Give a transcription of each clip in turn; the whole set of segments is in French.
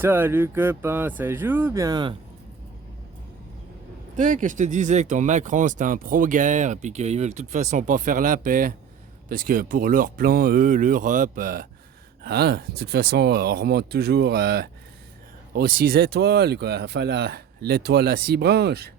Salut copain, ça joue bien? Tu sais que je te disais que ton Macron c'était un pro-guerre et puis qu'ils veulent de toute façon pas faire la paix. Parce que pour leur plan, eux, l'Europe, de toute façon, on remonte toujours aux 6 étoiles, quoi. Enfin, l'étoile à 6 branches.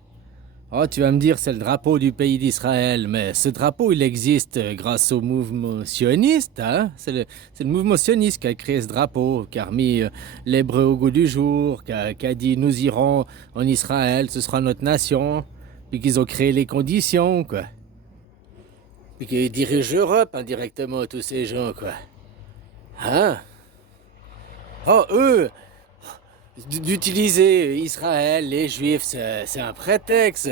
Oh, tu vas me dire, c'est le drapeau du pays d'Israël, mais ce drapeau, il existe grâce au mouvement sioniste, hein? C'est le mouvement sioniste qui a créé ce drapeau, qui a remis l'hébreu au goût du jour, qui a dit nous irons en Israël, ce sera notre nation, puis qu'ils ont créé les conditions, quoi. Puis qu'ils dirigent l'Europe indirectement, tous ces gens, quoi. Hein? Oh, eux, d'utiliser Israël, les Juifs, c'est un prétexte.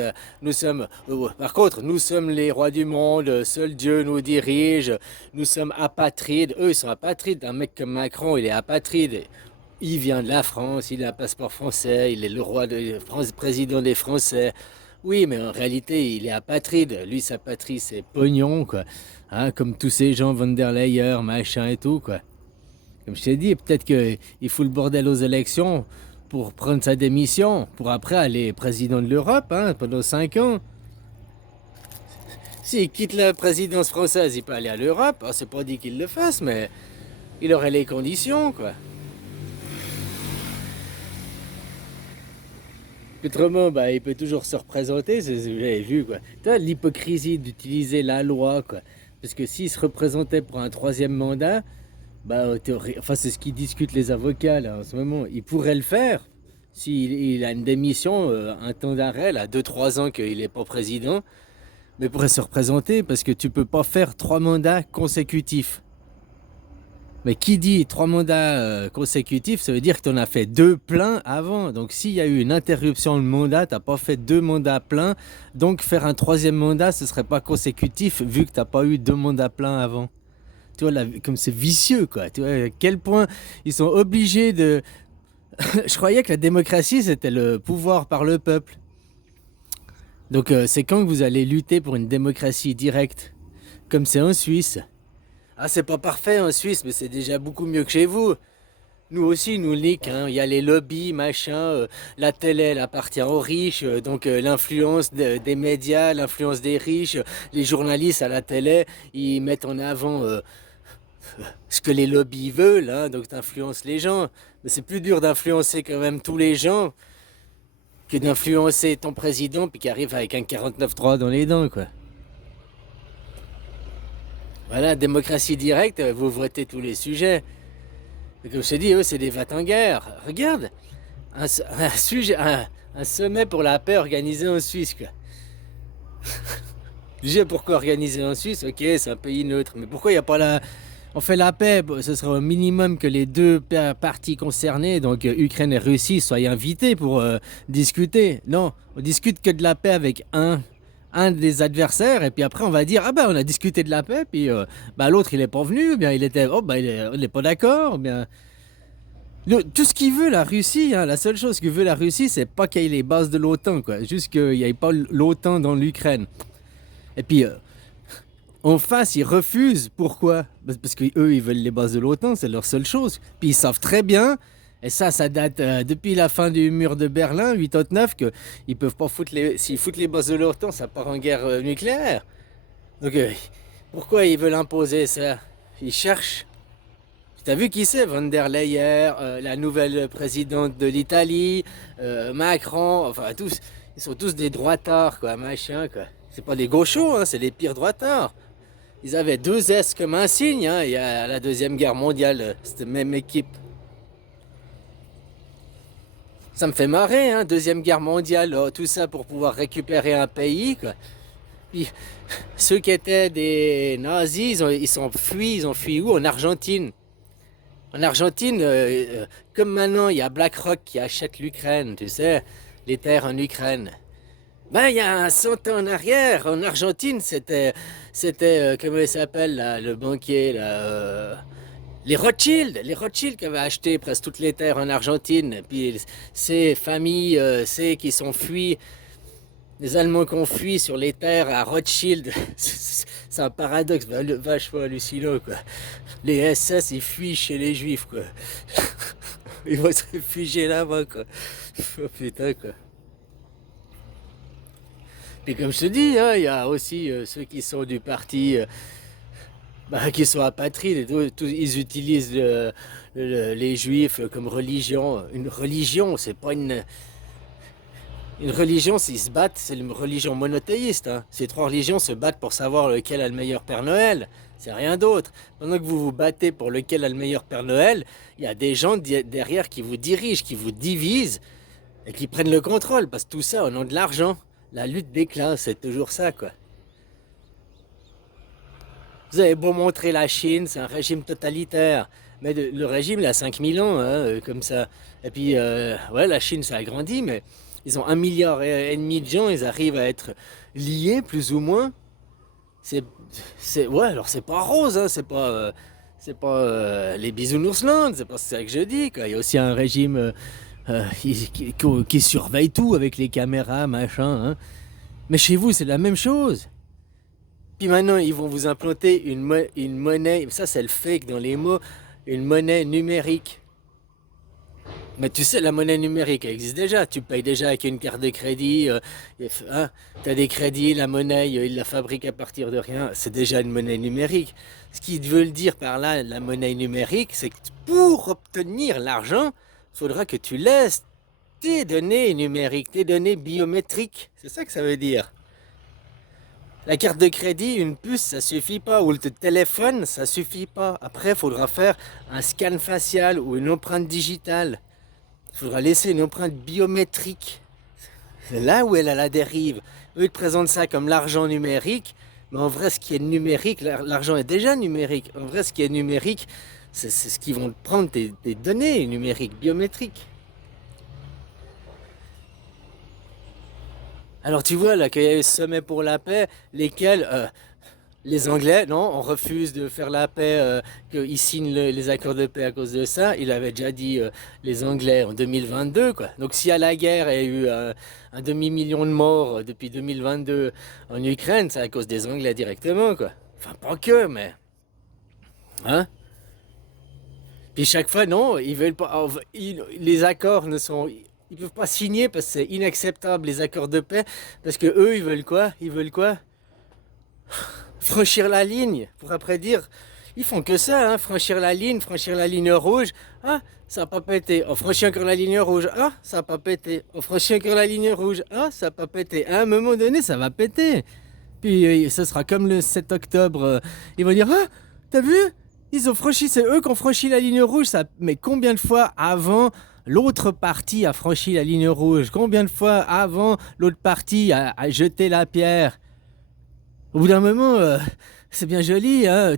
Par contre, nous sommes les rois du monde, seul Dieu nous dirige, nous sommes apatrides. Eux, ils sont apatrides. Un mec comme Macron, il est apatride. Il vient de la France, il a un passeport français, il est le roi de France, président des Français. Oui, mais en réalité, il est apatride. Lui, sa patrie, c'est pognon, quoi. Hein, comme tous ces gens, von der Leyen, machin et tout, quoi. Comme je t'ai dit, peut-être qu'il fout le bordel aux élections pour prendre sa démission, pour après aller président de l'Europe, hein, pendant 5 ans. S'il quitte la présidence française, il peut aller à l'Europe. Oh, c'est pas dit qu'il le fasse, mais il aurait les conditions, quoi. Autrement, bah, il peut toujours se représenter, c'est ce que j'avais vu, quoi. Tu vois, l'hypocrisie d'utiliser la loi, quoi. Parce que s'il se représentait pour un troisième mandat, bah, enfin, c'est ce qu'ils discutent les avocats là en ce moment. Il pourrait le faire s'il a une démission, un temps d'arrêt, là, 2 3 ans qu'il n'est pas président, mais pourrait se représenter parce que tu peux pas faire 3 mandats consécutifs. Mais qui dit 3 mandats consécutifs, ça veut dire que tu en as fait 2 pleins avant. Donc s'il y a eu une interruption de mandat, tu n'as pas fait 2 mandats pleins. Donc faire un troisième mandat, ce serait pas consécutif vu que tu n'as pas eu 2 mandats pleins avant. Tu vois, là, comme c'est vicieux, quoi. Tu vois, à quel point ils sont obligés de... Je croyais que la démocratie, c'était le pouvoir par le peuple. Donc c'est quand que vous allez lutter pour une démocratie directe, comme c'est en Suisse. Ah, c'est pas parfait en Suisse, mais c'est déjà beaucoup mieux que chez vous. Nous aussi, nous nique, hein. Il y a les lobbies, machin. La télé, elle appartient aux riches. Donc l'influence des médias, l'influence des riches. Les journalistes à la télé, ils mettent en avant ce que les lobbies veulent, hein, donc t'influences les gens. Mais c'est plus dur d'influencer quand même tous les gens que d'influencer ton président puis qui arrive avec un 49-3 dans les dents, quoi. Voilà, démocratie directe, vous votez tous les sujets. Et comme je te dis, eux, c'est des va-t-en-guerre. Regarde, un sujet, un sommet pour la paix organisé en Suisse, quoi. Déjà, pourquoi organiser en Suisse? Ok, c'est un pays neutre, mais pourquoi il n'y a pas la... On fait la paix, ce serait au minimum que les deux parties concernées, donc Ukraine et Russie, soient invités pour discuter. Non, on discute que de la paix avec un des adversaires, et puis après on va dire, ah ben on a discuté de la paix, puis bah, l'autre il est pas venu, ou bien il était, oh ben on n'est pas d'accord, ou bien... tout ce qu'il veut la Russie, hein, la seule chose que veut la Russie, c'est pas qu'il y ait les bases de l'OTAN, quoi. Juste qu'il n'y ait pas l'OTAN dans l'Ukraine. Et puis en face, ils refusent. Pourquoi? Parce qu'eux, ils veulent les bases de l'OTAN, c'est leur seule chose. Puis ils savent très bien, et ça date depuis la fin du mur de Berlin, 89, qu'ils peuvent pas foutre les... S'ils foutent les bases de l'OTAN, ça part en guerre nucléaire. Donc pourquoi ils veulent imposer ça? Ils cherchent. T'as vu qui c'est? Von der Leyen, la nouvelle présidente de l'Italie, Macron, enfin tous, ils sont tous des droitards, quoi, machin, quoi. C'est pas des gauchos, hein, c'est les pires droitards. Ils avaient 2 S comme un signe, hein, il y a la Deuxième Guerre mondiale, cette même équipe. Ça me fait marrer, hein, Deuxième Guerre mondiale, tout ça pour pouvoir récupérer un pays, quoi. Puis, ceux qui étaient des nazis, ils ont fui où? En Argentine. En Argentine, comme maintenant, il y a BlackRock qui achète l'Ukraine, tu sais, les terres en Ukraine. Ben, il y a 100 ans en arrière, en Argentine, comment il s'appelle, là, le banquier, là, les Rothschild qui avaient acheté presque toutes les terres en Argentine. Puis ces familles, ces qui sont fuis, les Allemands qui ont fui sur les terres à Rothschild, c'est un paradoxe vachement hallucinant, quoi. Les SS, ils fuient chez les Juifs, quoi. Ils vont se réfugier là-bas, quoi. Oh putain, quoi. Puis comme je te dis, hein, il y a aussi ceux qui sont du parti, qui sont apatrides, et ils utilisent les juifs comme religion. Une religion, c'est pas une religion, s'ils se battent, c'est une religion monothéiste, hein. Ces trois religions se battent pour savoir lequel a le meilleur Père Noël. C'est rien d'autre. Pendant que vous vous battez pour lequel a le meilleur Père Noël, il y a des gens derrière qui vous dirigent, qui vous divisent et qui prennent le contrôle. Parce que tout ça au nom de l'argent. La lutte des classes, c'est toujours ça, quoi. Vous avez beau montrer la Chine, c'est un régime totalitaire. Mais le régime, il a 5000 ans, hein, comme ça. Et puis, ouais, la Chine, ça a grandi, mais ils ont 1,5 milliard de gens, ils arrivent à être liés, plus ou moins. C'est, ouais, alors c'est pas rose, hein, c'est pas les bisounourslands, c'est pas ça que je dis, quoi. Il y a aussi un régime qui surveille tout avec les caméras, machin, hein. Mais chez vous, c'est la même chose. Puis maintenant, ils vont vous implanter une monnaie, ça c'est le fake dans les mots, une monnaie numérique. Mais tu sais, la monnaie numérique elle existe déjà. Tu payes déjà avec une carte de crédit. Hein, tu as des crédits, la monnaie, ils la fabriquent à partir de rien. C'est déjà une monnaie numérique. Ce qu'ils veulent dire par là, la monnaie numérique, c'est que pour obtenir l'argent, il faudra que tu laisses tes données numériques, tes données biométriques. C'est ça que ça veut dire. La carte de crédit, une puce, ça suffit pas. Ou le téléphone, ça suffit pas. Après, il faudra faire un scan facial ou une empreinte digitale. Il faudra laisser une empreinte biométrique. C'est là où elle a la dérive. Eux, ils te présentent ça comme l'argent numérique. Mais en vrai, ce qui est numérique, l'argent est déjà numérique. En vrai, ce qui est numérique, c'est ce qu'ils vont prendre tes données numériques, biométriques. Alors tu vois là qu'il y a eu ce sommet pour la paix, lesquels les Anglais, non, on refuse de faire la paix, qu'ils signent les accords de paix à cause de ça. Il avait déjà dit les Anglais en 2022, quoi. Donc s'il y a la guerre et il y a eu un demi-million de morts depuis 2022 en Ukraine, c'est à cause des Anglais directement, quoi. Enfin pas que, mais hein. Puis chaque fois, non, ils veulent pas. Les accords ne sont. Ils peuvent pas signer parce que c'est inacceptable les accords de paix. Parce que eux, ils veulent quoi? Ils veulent quoi? Franchir la ligne. Pour après dire. Ils font que ça, hein, franchir la ligne rouge. Ah, ça n'a pas pété. On franchit encore la ligne rouge. Ah, ça n'a pas pété. On franchit encore la ligne rouge. Ah, ça n'a pas pété. À un moment donné, ça va péter. Puis ce sera comme le 7 octobre. Ils vont dire, ah, t'as vu? Ils ont franchi, c'est eux qui ont franchi la ligne rouge. Ça, mais combien de fois avant l'autre partie a franchi la ligne rouge? Combien de fois avant l'autre partie a jeté la pierre? Au bout d'un moment, c'est bien joli, hein?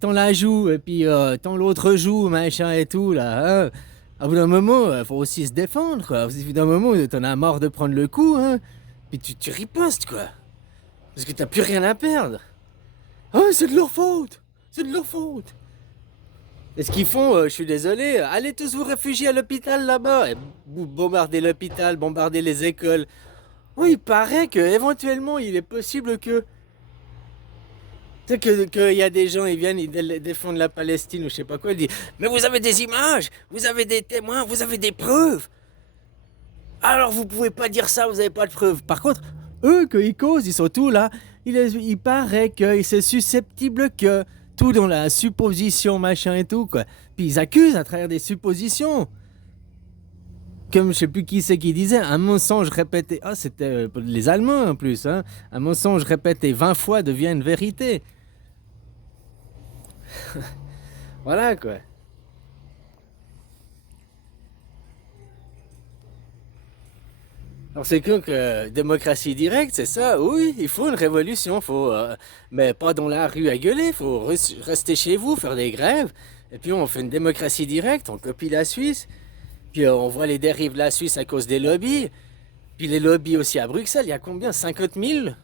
Tant la joue et puis tant l'autre joue, machin et tout, là, hein? Au bout d'un moment, faut aussi se défendre, quoi. Au bout d'un moment, t'en as marre de prendre le coup, hein? Puis tu ripostes, quoi. Parce que t'as plus rien à perdre. Ah, c'est de leur faute! C'est de leur faute! Et ce qu'ils font, je suis désolé, allez tous vous réfugier à l'hôpital là-bas, et bombarder l'hôpital, bombarder les écoles. Oui, il paraît que éventuellement il est possible que. Tu sais qu'il y a des gens, ils viennent, ils défendent la Palestine ou je sais pas quoi, ils disent mais vous avez des images, vous avez des témoins, vous avez des preuves. Alors vous pouvez pas dire ça, vous avez pas de preuves. Par contre, eux, qu'ils causent, ils sont tous là. Il paraît que c'est susceptible que. Tout dans la supposition, machin et tout, quoi. Puis ils accusent à travers des suppositions. Comme je sais plus qui c'est qui disait, un mensonge répété. Ah, c'était les Allemands en plus, hein. Un mensonge répété 20 fois devient une vérité. Voilà, quoi. Alors c'est clair que démocratie directe, c'est ça, oui, il faut une révolution, mais pas dans la rue à gueuler, il faut rester chez vous, faire des grèves, et puis on fait une démocratie directe, on copie la Suisse, puis on voit les dérives de la Suisse à cause des lobbies, puis les lobbies aussi à Bruxelles, il y a combien? 50 000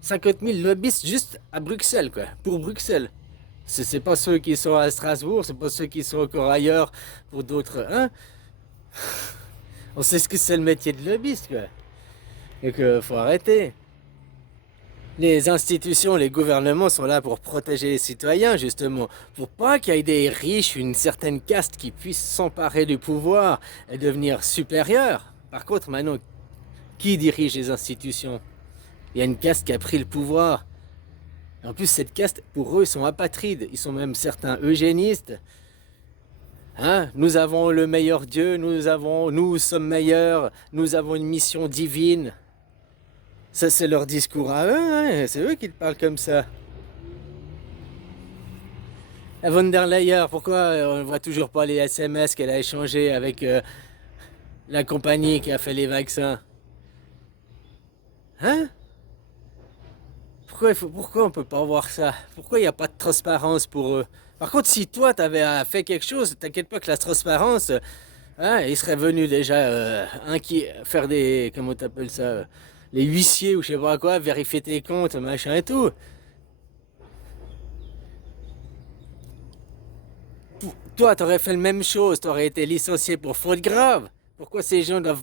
lobbyistes juste à Bruxelles, quoi, pour Bruxelles. C'est pas ceux qui sont à Strasbourg, c'est pas ceux qui sont encore ailleurs pour d'autres, hein? On sait ce que c'est le métier de lobbyiste, quoi. Donc faut arrêter. Les institutions, les gouvernements sont là pour protéger les citoyens, justement, pour pas qu'il y ait des riches, une certaine caste qui puisse s'emparer du pouvoir et devenir supérieure. Par contre, maintenant, qui dirige les institutions? Il y a une caste qui a pris le pouvoir. Et en plus, cette caste, pour eux, ils sont apatrides. Ils sont même certains eugénistes. Hein? Nous avons le meilleur Dieu, nous sommes meilleurs, nous avons une mission divine. Ça, c'est leur discours à eux, hein? C'est eux qui te parlent comme ça. La von der Leyen, pourquoi on ne voit toujours pas les SMS qu'elle a échangés avec la compagnie qui a fait les vaccins? Hein? Pourquoi on peut pas voir ça? Pourquoi il n'y a pas de transparence pour eux? Par contre, si toi, tu avais fait quelque chose, t'inquiète pas que la transparence, hein, ils seraient venus déjà faire des, comment t'appelles ça, les huissiers ou je sais pas quoi, vérifier tes comptes, machin et tout. Toi, t'aurais fait la même chose, t'aurais été licencié pour faute grave. Pourquoi ces gens doivent...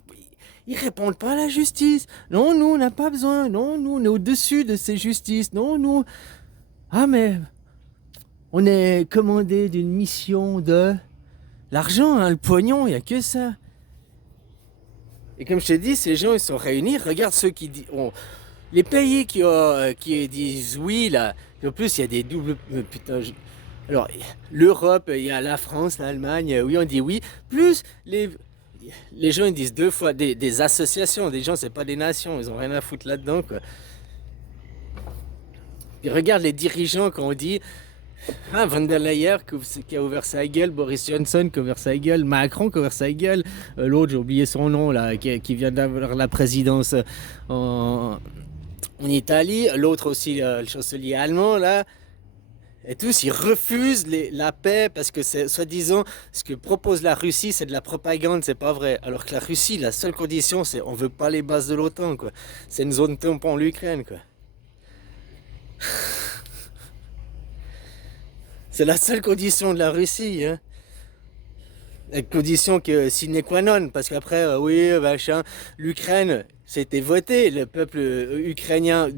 Ils répondent pas à la justice. Non, nous, on n'a pas besoin. Non, nous, on est au-dessus de ces justices. Non, nous... Ah, mais on est commandé d'une mission de... L'argent, hein, le pognon, il n'y a que ça. Et comme je te dis, ces gens, ils sont réunis. Regarde ceux qui disent... Les pays qui disent oui, là. En plus, il y a des doubles... putain, alors, l'Europe, il y a la France, l'Allemagne, oui, on dit oui. Plus les gens, ils disent deux fois des associations. Des gens, c'est pas des nations. Ils ont rien à foutre là-dedans, quoi. Puis regarde les dirigeants quand on dit ah, Van der Leyen qui a ouvert sa gueule, Boris Johnson qui a ouvert sa gueule, Macron qui a ouvert sa gueule, l'autre, j'ai oublié son nom, là, qui vient d'avoir la présidence en Italie, l'autre aussi, le chancelier allemand, là. Et tous, ils refusent la paix parce que c'est soi-disant ce que propose la Russie, c'est de la propagande, c'est pas vrai. Alors que la Russie, la seule condition, c'est on veut pas les bases de l'OTAN, quoi. C'est une zone tampon l'Ukraine, quoi. C'est la seule condition de la Russie, hein. La condition que sine qua non, parce qu'après, oui, machin, l'Ukraine, c'était voté, le peuple ukrainien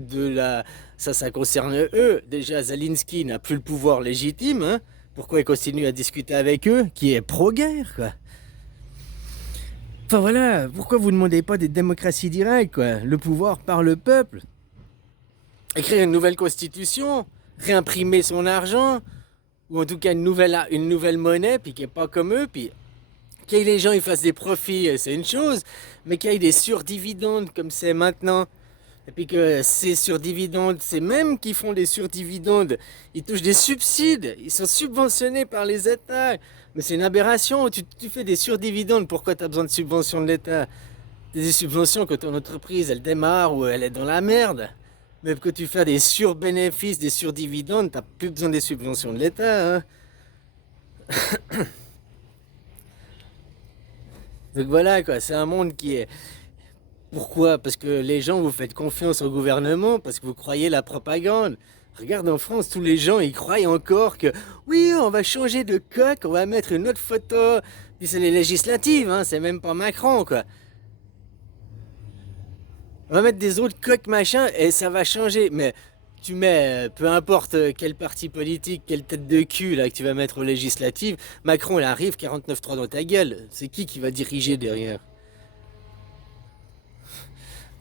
ça concerne eux. Déjà, Zelensky n'a plus le pouvoir légitime, hein. Pourquoi il continue à discuter avec eux, qui est pro-guerre, quoi. Enfin voilà, pourquoi vous ne demandez pas des démocraties directes, quoi? Le pouvoir par le peuple. Écrire une nouvelle constitution, réimprimer son argent, ou en tout cas une nouvelle monnaie, puis qui est pas comme eux, puis que les gens ils fassent des profits, c'est une chose, mais qu'il y ait des surdividendes comme c'est maintenant, et puis que ces surdividendes, c'est même qui font des surdividendes, ils touchent des subsides, ils sont subventionnés par les États, mais c'est une aberration, tu fais des surdividendes, pourquoi tu as besoin de subventions de l'État? Des subventions quand ton entreprise elle démarre ou elle est dans la merde. Mais que tu fais des surbénéfices, des surdividendes, t'as plus besoin des subventions de l'État, hein. Donc voilà quoi, c'est un monde qui est... Pourquoi? Parce que les gens, vous faites confiance au gouvernement, parce que vous croyez la propagande. Regarde en France, tous les gens, ils croient encore que oui, on va changer de coque, on va mettre une autre photo. Puis c'est les législatives, hein, c'est même pas Macron, quoi. On va mettre des autres coques, machin, et ça va changer. Mais tu mets, peu importe quel parti politique, quelle tête de cul là que tu vas mettre aux législatives, Macron, il arrive 49-3 dans ta gueule. C'est qui va diriger derrière?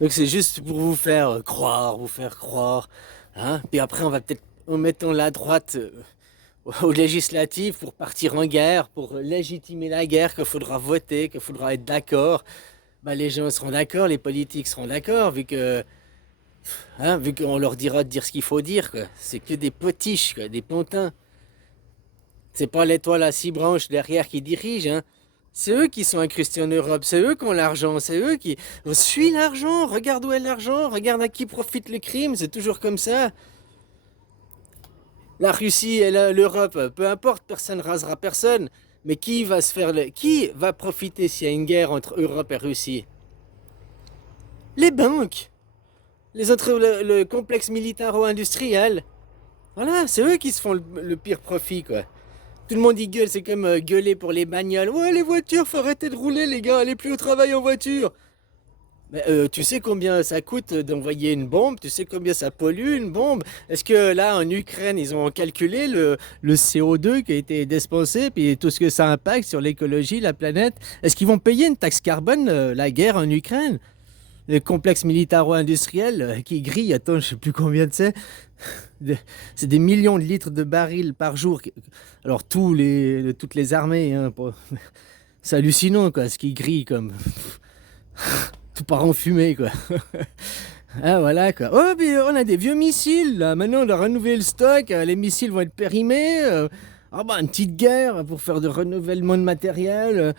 Donc c'est juste pour vous faire croire, vous faire croire. Hein. Puis après, on va peut-être, en mettant la droite aux législatives pour partir en guerre, pour légitimer la guerre, qu'il faudra voter, qu'il faudra être d'accord. Bah, les gens seront d'accord, les politiques seront d'accord, vu qu'on leur dira de dire ce qu'il faut dire, quoi. C'est que des potiches, quoi, des pantins. C'est pas l'étoile à six branches derrière qui dirige, hein. C'est eux qui sont incrustés en Europe, c'est eux qui ont l'argent, c'est eux qui... On suit l'argent, regarde où est l'argent, regarde à qui profite le crime, c'est toujours comme ça. La Russie et l'Europe, peu importe, personne rasera personne. Mais qui va profiter s'il y a une guerre entre Europe et Russie? Les banques, le complexe militaro-industriel. Voilà, c'est eux qui se font le pire profit, quoi. Tout le monde y gueule, c'est comme gueuler pour les bagnoles. Ouais, les voitures, faut arrêter de rouler, les gars, allez plus au travail en voiture. Mais, tu sais combien ça coûte d'envoyer une bombe? Tu sais combien ça pollue une bombe? Est-ce que là, en Ukraine, ils ont calculé le CO2 qui a été dépensé, puis tout ce que ça impacte sur l'écologie, la planète? Est-ce qu'ils vont payer une taxe carbone, la guerre en Ukraine? Le complexe militaro-industriel qui grille, attends, je sais plus combien c'est. C'est des millions de litres de barils par jour. Alors, toutes les armées, hein, c'est hallucinant, quoi, ce qui grille comme. Tout part en fumée, quoi. Ah, voilà, quoi. Oh, puis on a des vieux missiles, là. Maintenant, on a renouvelé le stock. Les missiles vont être périmés. Ah, bah, une petite guerre pour faire de renouvellement de matériel.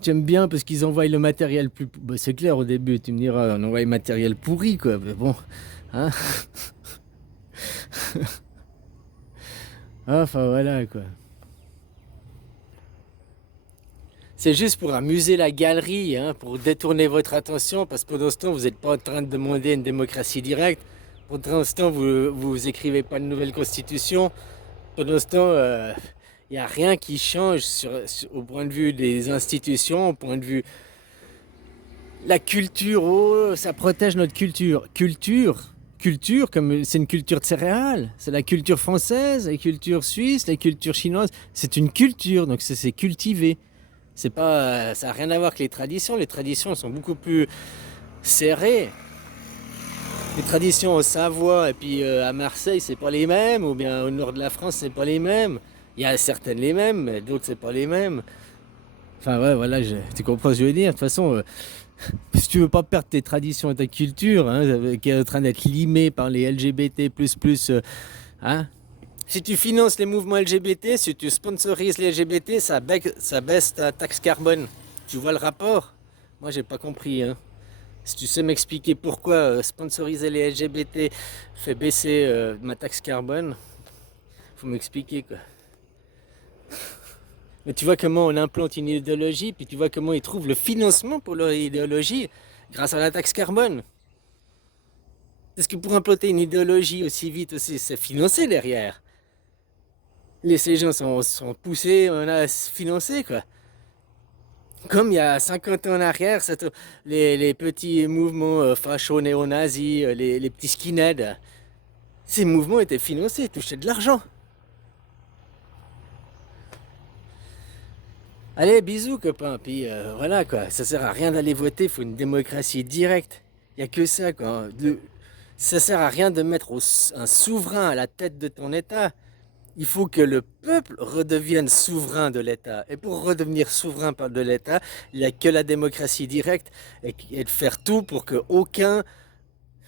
J'aime bien parce qu'ils envoient le matériel plus. Bah, c'est clair au début, tu me diras, on envoie le matériel pourri, quoi. Mais bon, hein. Enfin, voilà, quoi. C'est juste pour amuser la galerie, hein, pour détourner votre attention, parce que pendant ce temps, vous n'êtes pas en train de demander une démocratie directe. Pendant ce temps, vous écrivez pas de nouvelle constitution. Pendant ce temps, il n'y a rien qui change au point de vue des institutions, au point de vue la culture. Oh, ça protège notre culture. Culture, comme c'est une culture de céréales. C'est la culture française, la culture suisse, la culture chinoise. C'est une culture, donc c'est cultivé. C'est pas, ça n'a rien à voir avec les traditions. Les traditions sont beaucoup plus serrées. Les traditions au Savoie et puis à Marseille, c'est pas les mêmes, ou bien au nord de la France, c'est pas les mêmes. Il y a certaines les mêmes, mais d'autres, c'est pas les mêmes. Enfin, ouais, voilà, tu comprends ce que je veux dire. De toute façon, si tu veux pas perdre tes traditions et ta culture, hein, qui est en train d'être limée par les LGBT, hein. Si tu finances les mouvements LGBT, si tu sponsorises les LGBT, ça baisse ta taxe carbone. Tu vois le rapport? Moi, j'ai pas compris, hein. Si tu sais m'expliquer pourquoi sponsoriser les LGBT fait baisser ma taxe carbone, faut m'expliquer, quoi. Mais tu vois comment on implante une idéologie, puis tu vois comment ils trouvent le financement pour leur idéologie grâce à la taxe carbone. Parce que pour implanter une idéologie aussi vite aussi, c'est financé derrière. Ces gens sont poussés, on a financé, quoi. Comme il y a 50 ans en arrière, les petits mouvements facho-néo-nazis, les petits skinheads, ces mouvements étaient financés, touchaient de l'argent. Allez, bisous, copain. Puis voilà, quoi. Ça sert à rien d'aller voter, il faut une démocratie directe. Il n'y a que ça, quoi. Ça sert à rien de mettre un souverain à la tête de ton État. Il faut que le peuple redevienne souverain de l'État. Et pour redevenir souverain de l'État, il n'y a que la démocratie directe et de faire tout pour qu'aucun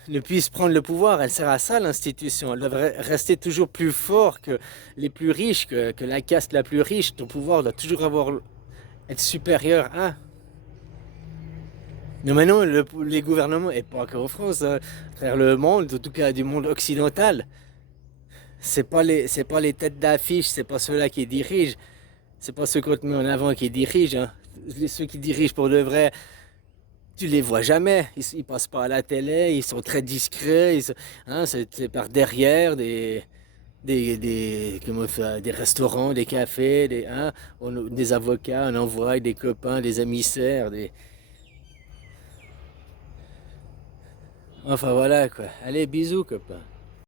ne puisse prendre le pouvoir. Elle sert à ça, l'institution. Elle devrait rester toujours plus fort que les plus riches, que la caste la plus riche. Ton pouvoir doit toujours être supérieur à. Mais maintenant, les gouvernements, et pas qu'en France, hein, à travers le monde, en tout cas du monde occidental, c'est pas les têtes d'affiche, c'est pas ceux-là qui dirigent, c'est pas ceux qu'on te met en avant qui dirigent, hein. Ceux qui dirigent pour de vrai, tu les vois jamais, ils passent pas à la télé, ils sont très discrets, hein, c'est par derrière comment ça, des restaurants, des cafés, hein, des avocats, on envoie des copains, des émissaires, enfin voilà, quoi. Allez, bisous, copains.